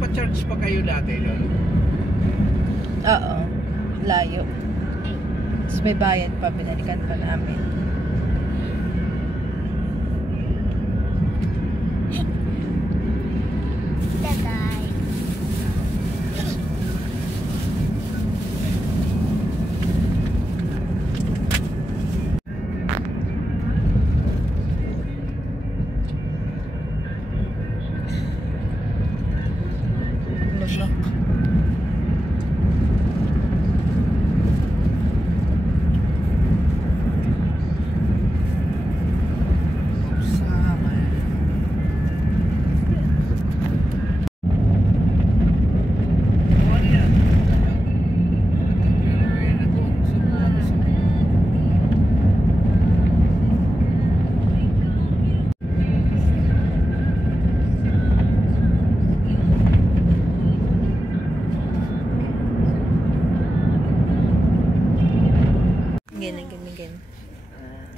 nagpa-charge pa kayo dati, Lolo? Oo. Layo. Tapos may bayad pa. Binalikan pa namin.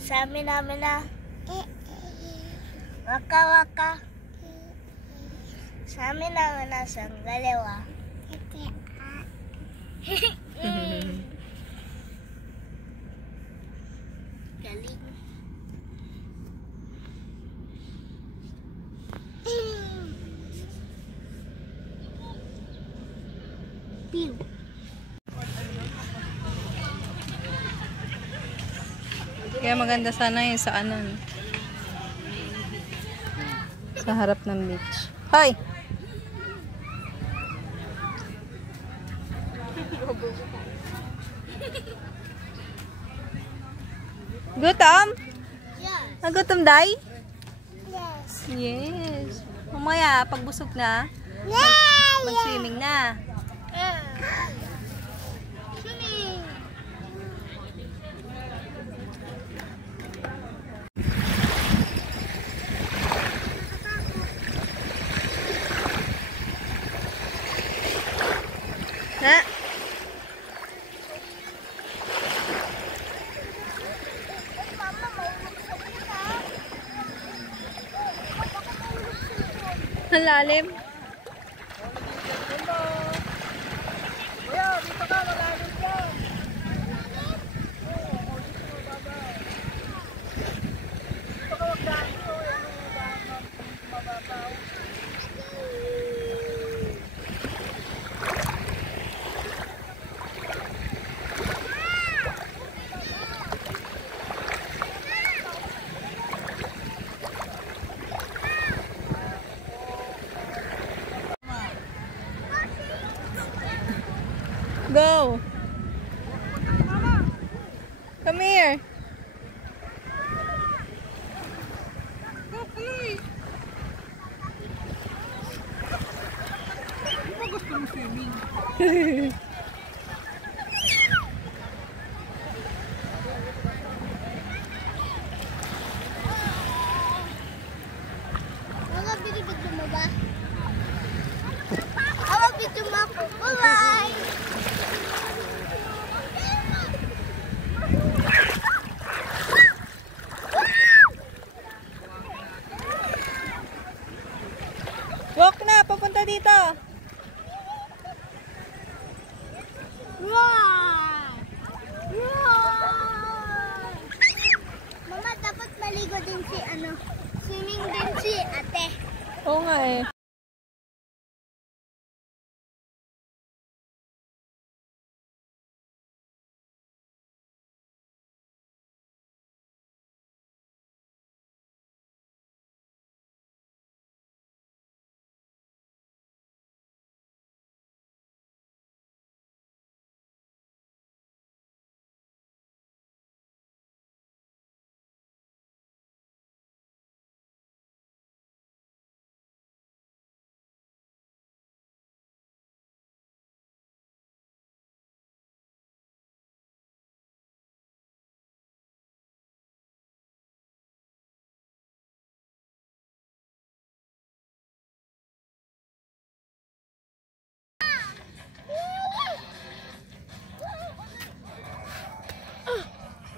Sabi namin na waka-waka. Sabi namin na sanggaliwa. Galing. Pew. Kaya maganda sana yung sa ano. Sa harap ng beach. Hoy! Gutom? Yes. Nagutom, Day? Yes. Yes. Mamaya, pag busog na, mag-swimming na. Swimming. Ha? Ang lalim. Go. Come here. Gusto mo swimming? Mga binibigyo mo ba? Ako bigyo mo ako. Bye-bye! Walk na, papunta dito. Wow! Wow! Mama, dapat maligo din si swimming din si ate. Oo nga eh.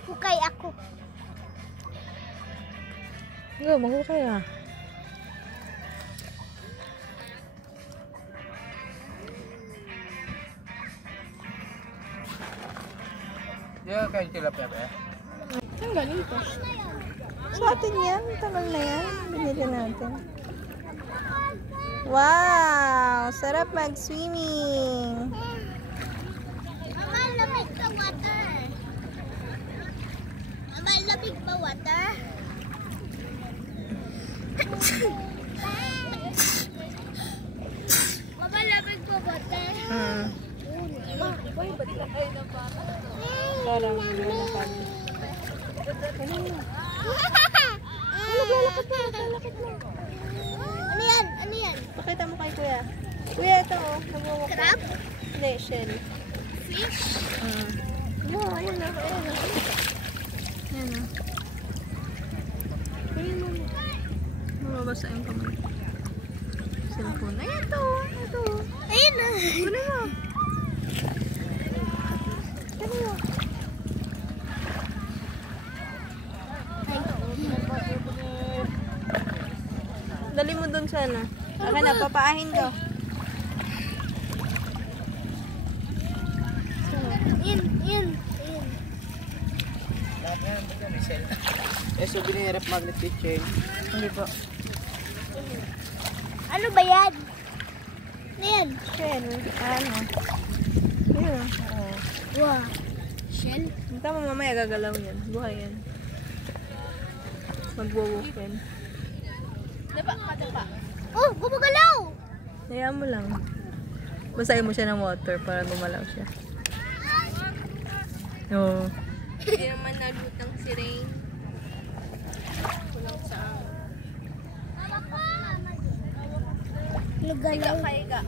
Hukay ako. Go, maghukay ah. Yan kayo sila Pepe. Ang galing to. Sa atin yan. Tagal na yan. Binili natin. Wow! Sarap mag-swimming. Mama, lamig pa water. Mama, lamig pa water. Mama, lamig pa water. Parang lalakad. Ano yan? Ano yan? Pakita mo kay kuya. Kuya, ito oh. Nagwawak. Crab? Hindi, shell. Fish? Wow, ayun na. Ayun na. Ayun na. Ayun na. Mababasa yung kamay. Cellphone. Ay, ito. Ito. Ayun na. Kunin mo. Kunin mo. Dali mo dun sana. Akin na, papaahin ko. In. Lahat yan, bigyan may cell. Eh, souvenir rep magnet kitchen. Hindi po. Ano ba yan? Ano yan? Shell. Ano? Yun. Oh. Wow. Shell? Hinta mo mamaya gagalaw yan. Buhay yan. Magwawalk yan. Oh, gumagalaw! Hayaan mo lang. Basahin mo siya ng water para gumalaw siya. Oo. Hindi naman nalutang si Rain. Kulang sa Nagalaw. Kaiga.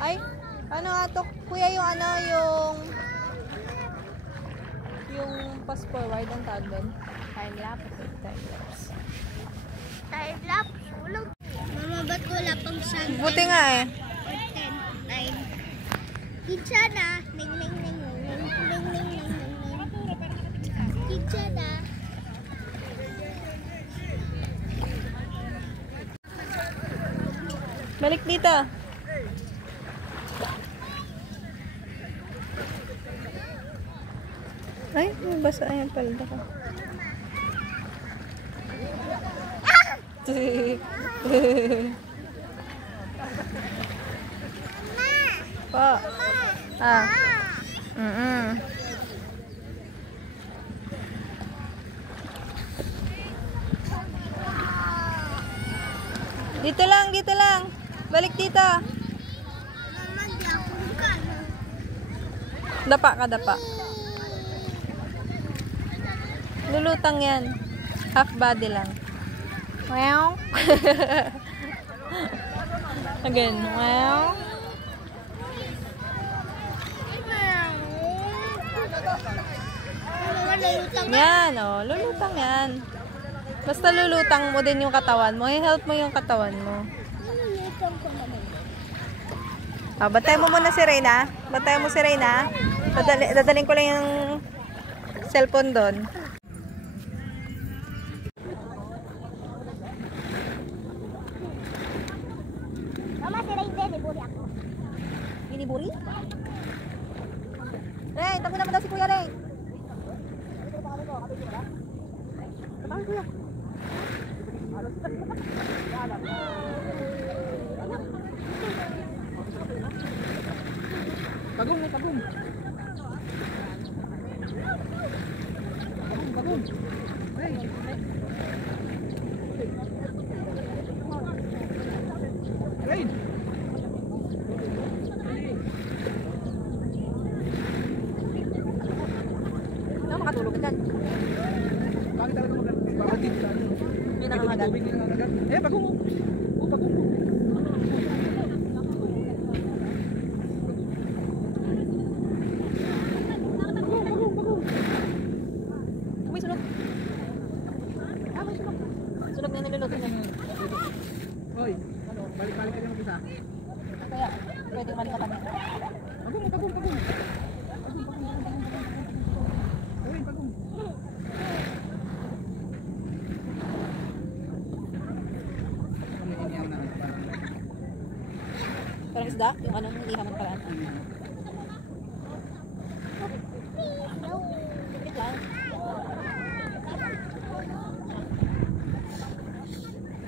Ay, ano ato? Kuya, yung ano, yung fast forward ang tawag doon. Time lapse. Time lapse. Time lapse. Ulang. Mama, ba't wala pang sun? Buti nga eh. Or 10, 9. Kitsa na. Ning, ning, ning, ning, ning, ning, ning, ning, ning. Kitsa na. Balik dito. Ay, basa yan palda ka. Po. Ah. Dito lang, dito lang. Balik dito. Mama, di ako ka. Dapa ka, dapa. Lulutang yan. Half body lang. Wow. Again. Wow. Mama, nalutang ka. Yan, oh. Lulutang yan. Basta lulutang mo din yung katawan mo. I-help mo yung katawan mo. Nalutang ko naman. Ah, bantay mo muna si Reyna. Bantay mo si Reyna. Dadaling ko lang yung cellphone doon. Mama, si Ray din. Ibuli ako. Biniburi? Rey, tapo naman daw si Kuya Rey. Tapo Kuya. Pagong, may pagong. Pagong. Hey. Rain. Ano makatulog ka dyan? Bakit talaga magkakadit ka? Hindi nakakagat. Tubig yung nakakagat. Eh, pagong. Oh, pagong. May sunog. Ah, may sunog. Sunog na niluluto niya. Hoy, balik-balik ka niya mag-isa. Kaya, pwedeng malikatan niya. Parang isda? Yung anong ihaman paraan? Wait lang.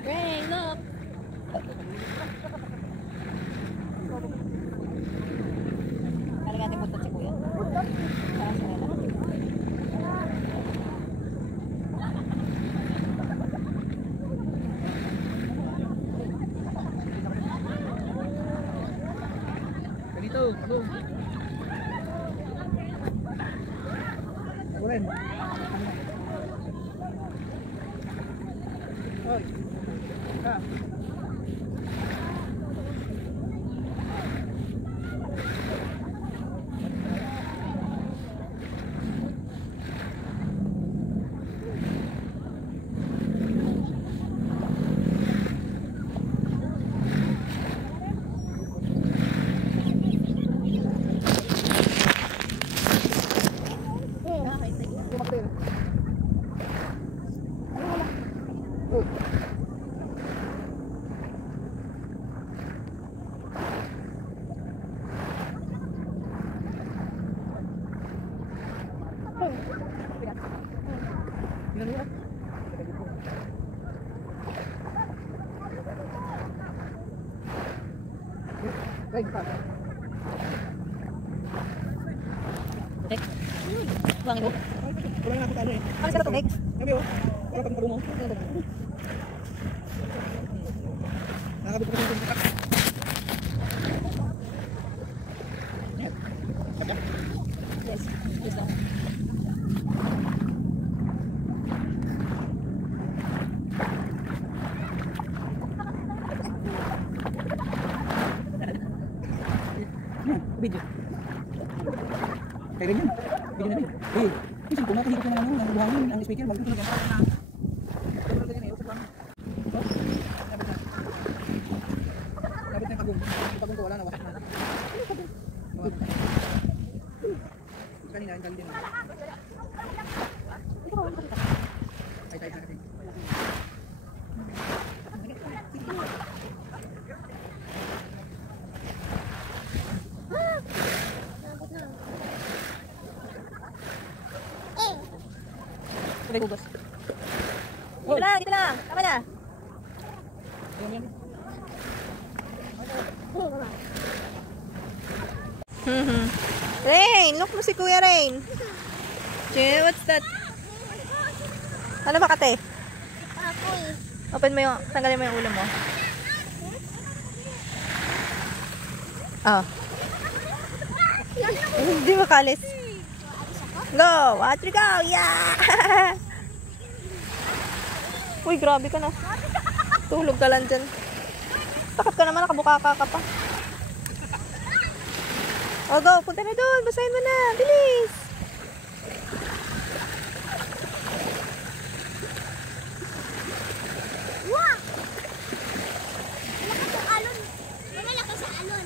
Rain, look! Parang natin punta si Kuya. Parang sa nila. Ganito, pagong. Kuren. Hoy. Ha. Next. Buang ibu. Wala na ako talo eh. Ano sa ito, next? Sabi oh. Wala pang pagong. Nakakabit ko sa ito. Yes. Yes lang. Video. Kaya ganyan. Video na rin. Eh, isip ko nakahigit na ng buhangin ang speaker. Magpipili ka na. Dapat na pagong. Yung pagong ko wala na. Wasak na. Kanina, yung galing din. Ay, tayo na kasi. Sabay gugos. Dito lang, dito lang. Tama na. Rain! Look mo si Kuya Rain. Jay, what's that? Ano ba kate? Apoy. Open mo yung, tanggalin mo yung ulo mo. Oh. Hindi makalis. Go! 1, 2, go! Yeah! Uy, grabe ka na. Tulog ka lang dyan. Takot ka naman, nakabukaka ka pa. Oh, go! Punta na doon! Basahin mo na! Bilis! Wow! Malakas sa alon. Malakas sa alon.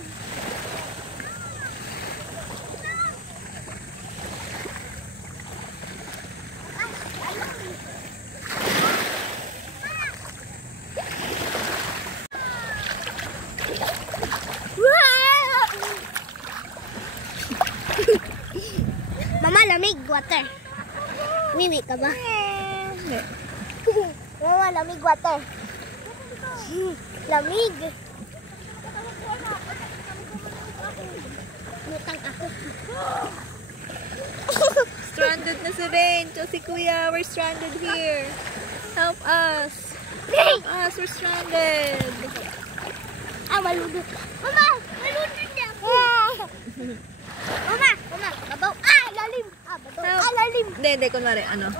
Mama, lamig water. Wiwi ka ba? Hindi. Mama, lamig water. Lamig. Lutang ako. Stranded na si Rain. So si Kuya, we're stranded here. Help us. Help us, we're stranded. Ah, malunod. Mama, malunod na ako. Mama, babaw. Ah, lalim. Ah, babaw. Help. Ah, lalim. Hindi, kunwari, ano,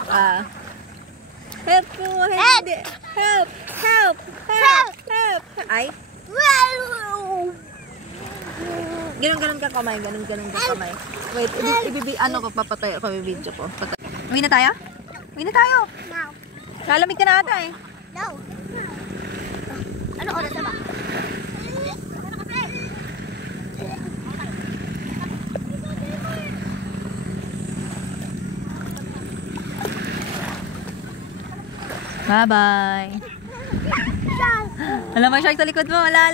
help po, help, hindi. Help, help, help, help. Ay, Wow. ganun ka kamay, ganun ka kamay. Wait, ano ko, papatay ako, video ko. Uwi na tayo? Uwi na tayo. Now. Lalamig ka na ata eh. No. Ano oras na ba? Bye-bye. Alam mo, shark sa likod mo. Ala.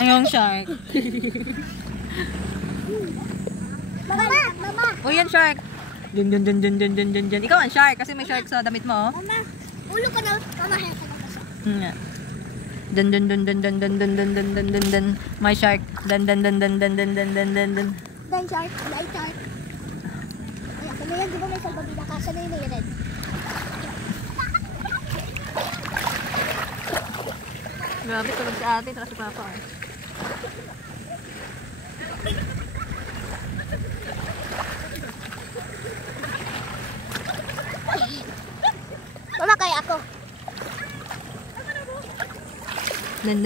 Ayong shark. Mama. O yan, shark. Dyan. Ikaw ang shark kasi may shark sa damit mo. Oh. Mama. Ulo ka na. Mama, haya ka na. Dun. My shark. Dun. Dan shark. Light shark. Ayan, kung yan, di ba may salbabida ka? Sana yun red. Grabe, tulog si ate, saka si papa. Mama, kaya ako. Dun.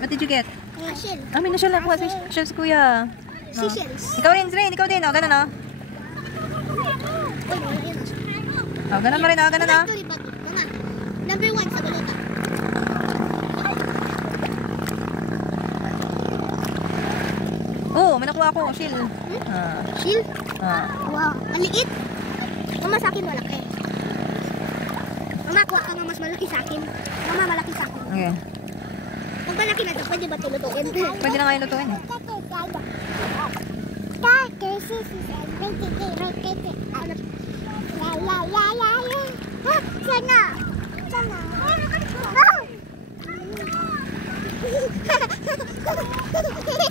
What did you get? Shell. Ah, may nasyal ako. Nasyal si kuya. Seashells. Ikaw din, Zrain. Ikaw din. O, ganun, o. Uy, wala yun. O, ganun mo rin, o. Ganun, o. Ito, di ba? Mama, number 1 sa balota. Oo, may nakuha ako. Shield. Shield? Ah. Wow, maliit. Mama, sa akin malaki. Mama, kuha ka nga mas malaki sa akin. Mama, malaki sa akin. Okay. Pag malaki na ito, pwede ba tulutuin? Pwede na kayo lutuin.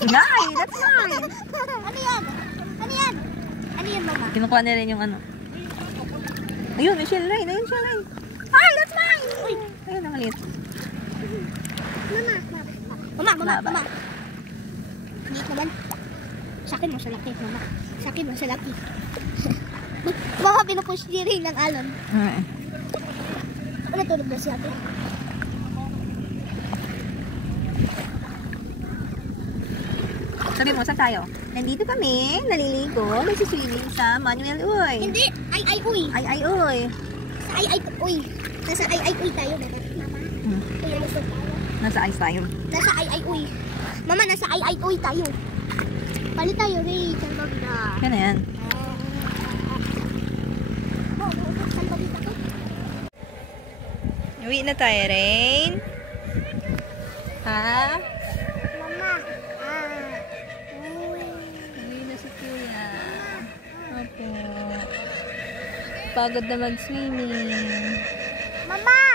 Nay, that's mine. Ano yan? Ano yan? Ano yan, mama? Kinukuha na rin yung ano. Ayun, may shell line. Ayun, shell line. Ay, that's mine. Uy, Ayun, ang maliit. Mama. Liit naman. Sa akin mo sa laki, mama. Sa akin mo sa laki. Mama, pinupush niya rin ng alon. Okay. Ano tulog na si ate? Sabi mo, saan tayo? Nandito kami, naliligo, may siswimming sa Manuel Uy. Hindi, uy. Ay, uy. Sa uy. Nasa uy tayo, mama. Uy, ano sa tayo? Nasa ice tayo. Nasa uy. Mama, nasa uy tayo. Palit tayo, hey, salbabida. Yan na yan. Salbabida ko. Uwi na tayo, Rain. Ha? Mama, uy. Uwi na si Kuya. Opo. Pagod na mag-swimming. Mama!